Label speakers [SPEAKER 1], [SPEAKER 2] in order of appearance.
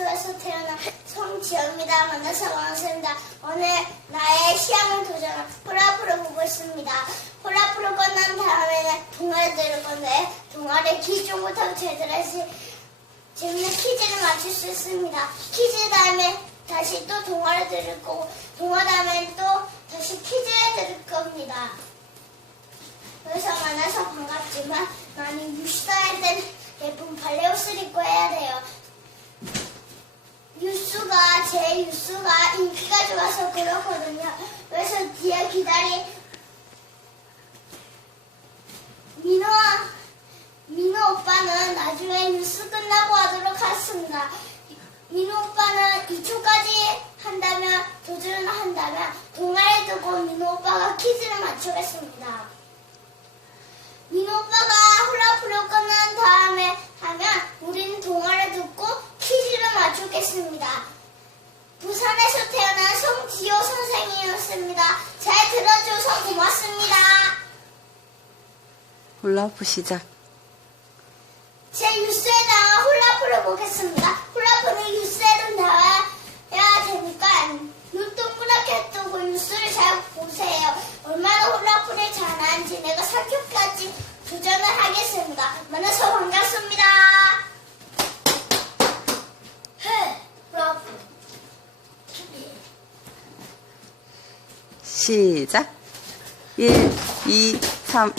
[SPEAKER 1] 유수에서 태어난 송지연입니다. 만나서 반갑습니다. 오늘 나의 시험을 도전한 홀라프를 보고 있습니다. 홀라프를 끝난 다음에는 동화를 들을 건데 동화를 기초부터 제대로 해서 재밌는 퀴즈를 맞출 수 있습니다. 퀴즈 다음에 다시 또 동화를 들을 거고 동화 다음에 또 다시 퀴즈를 들을 겁니다. 그래서 만나서 반갑지만 나는 땐 예쁜 발레 옷을 입고 해야 돼요. 유수가 제 유수가 인기가 좋아서 그렇거든요. 그래서 뒤에 기다리 민호 민호 오빠는 나중에 뉴스 끝나고 하도록 하겠습니다. 민호 오빠는 2초까지 한다면 도전을 한다면 동화를 두고 민호 오빠가 퀴즈를 맞추겠습니다. 민호 오빠가 훌라후를 끝난 다음에 하면 우리는 동화를 듣고 퀴즈를 맞추겠습니다. 부산에서 태어난 송지호 선생님 이었습니다. 잘 들어줘서 고맙습니다.
[SPEAKER 2] 홀라프 시작.
[SPEAKER 1] 제 뉴스에 나와 홀라프를 보겠습니다. 홀라프는 뉴스에도 나와야 되니까 눈 동그랗게 뜨고 뉴스를 잘 보세요. 얼마나 홀라프를 잘하는지 내가 3초까지 도전을 하겠습니다. 만나서 반갑습니다. 헤, 홀라프.
[SPEAKER 2] 시작. 1, 2, 3,